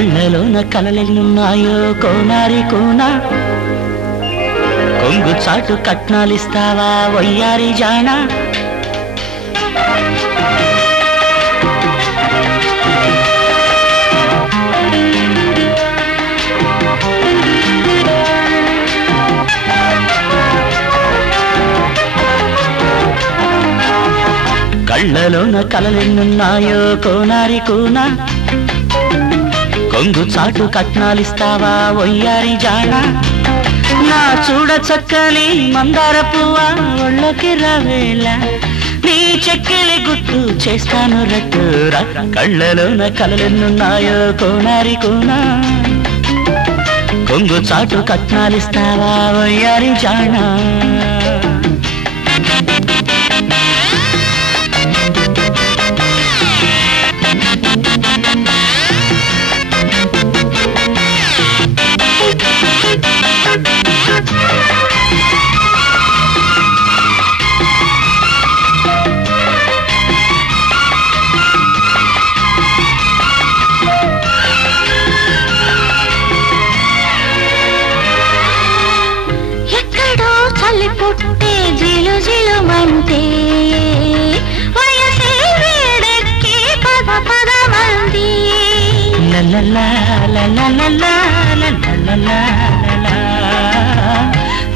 కళ్ళలోన కలలెన్నున్నాయో కోనారి కోనా. కొంగు చాటు కట్నాలిస్తావా వయ్యారి జానా. కళ్ళలోన కలలెన్నున్నాయో కోనారి కోనా. కొంగు చాటు కట్నాలిస్తావా వయ్యారి జానా? నా చూడ చక్కని మందార పువ్వా ఒళ్ళకి రావేళ? నీ చెక్కిలి గుట్టు చేస్తాను రట్టురా కళ్ళలోన కలలెన్నున్నాయో కోనారి కోనా? కొంగు చాటు కట్నాలిస్తావా వయ్యారి జానా? చల్లి పుట్టే జిలు జిలుమంటే వయసే వేడెక్కి పద పద మంది లలలా, లలలలా, లలలలా,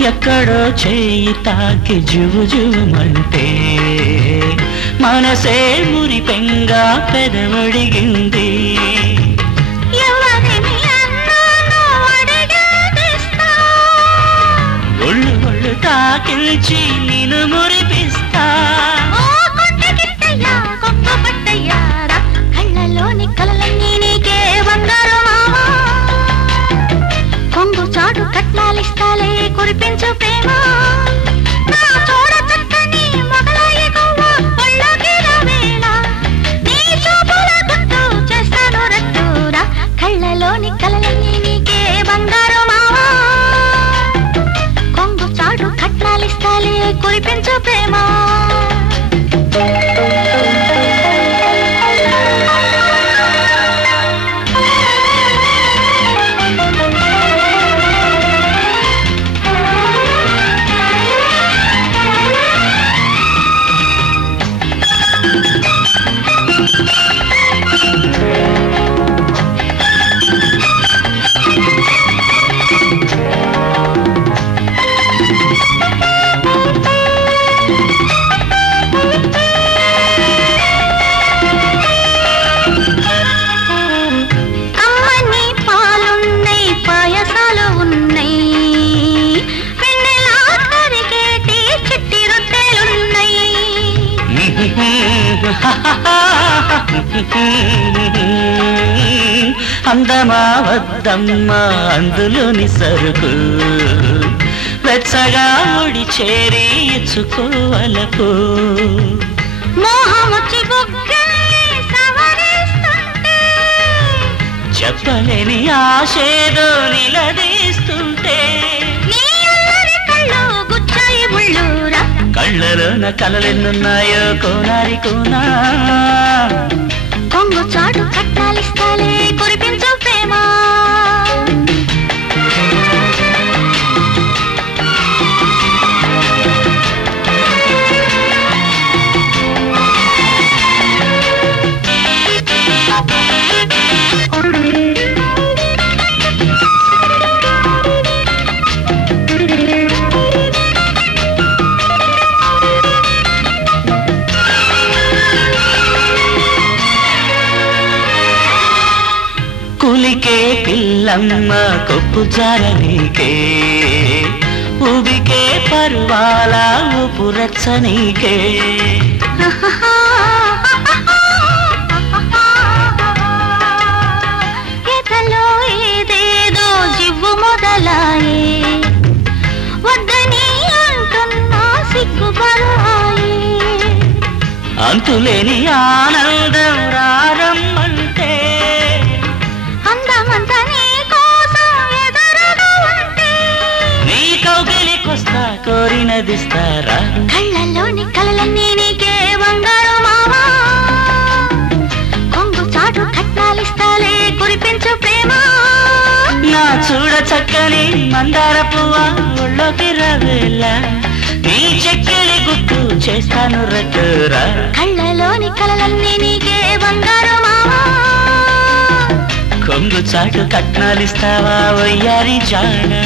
ఎక్కడో చేయి తాకి జువు జుమంటే మనసే మురి పెంగా పెదవడిగింది ఒళ్ళు నిన్ను మురిపి అందమా వద్దమ్మా అందులోని సరుకు. వెచ్చగా ముడి చేరి ఇచ్చుకోవలకు మోహమొచ్చి చెప్పలేని ఆశేదో నిలదీస్తుంటే. గుచ్చాయి ముళ్ళూరా. కళ్ళలోన కలలెన్నున్నాయో కోనారి కోనా. కొంగు చాటు కట్టాలిస్తా పిల్లమ్మ కొప్పు జారనీకే ఉబికే పర్వాల ఉపు రచ్చనీకే వద్దని అంటున్నా సిగ్గుపరాయే అంతులేని ఆనందం కోరినదిస్తారా కళ్ళల్లోని కలలన్నీ నీకే బంగారు మావా. కొంగు చాటు కట్నాలిస్తాలే కురిపించు ప్రేమ. చక్కని మందార పువ్వ ఒళ్ళోకి రవేళ నీ చెక్కిలి గుట్టు చేస్తాను రకరా కళ్ళలోని కలలన్నీ నీకే బంగారు మావా. కొంగు చాటు కట్నాలిస్తావా వయ్యారి జానా.